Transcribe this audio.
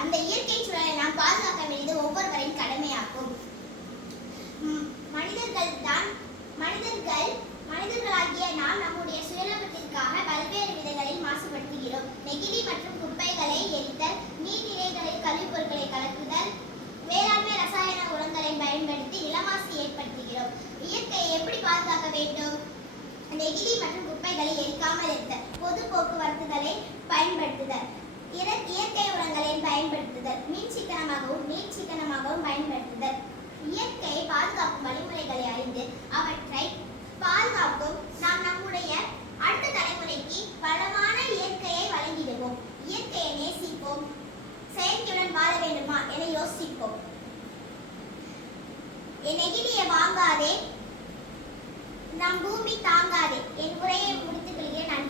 அந்த இயற்கை சூழலை நாம் பாதுகாக்க வேண்டியது ஒவ்வொருவரின் கடமையாகும். மனிதர்களாகிய நாம் நம்முடைய சுயநலத்திற்காக பல்வேறு விதங்களில் மாசுபடுத்துகிறோம். நெகிழி மற்றும் குப்பைகளை எரித்தல், நீர்நிலைகளில் கழிவுப் பொருட்களை கலக்குதல், வேளாண்மை ரசாயன உரங்களை பயன்படுத்தி நிலமாசு ஏற்படுத்துகிறோம். இயற்கையை எப்படி பாதுகாக்க வேண்டும்? நெகிழி மற்றும் குப்பைகளை எரிக்காமல் இருத்தல், பொது போக்குவரத்துகளை பயன்படுத்துதல், இயற்கை உரங்களை பயன்படுத்துதல், மின் சிக்கனமாகவும் நீர் சிக்கனமாகவும் பயன்படுத்துதல். இயற்கையை பாதுகாக்கும் வழிமுறைகளை அறிந்து அவற்றை பாதுகாக்கும் நாம் நம்முடைய அடுத்த தலைமுறைக்கு வளமான இயற்கையை வழங்கிடுவோம். இயற்கையை நேசிப்போம். செயற்கையுடன் வாழ வேண்டுமா என யோசிப்போம். நெகிழியை வாங்காதே, நம் பூமி தாங்காதே.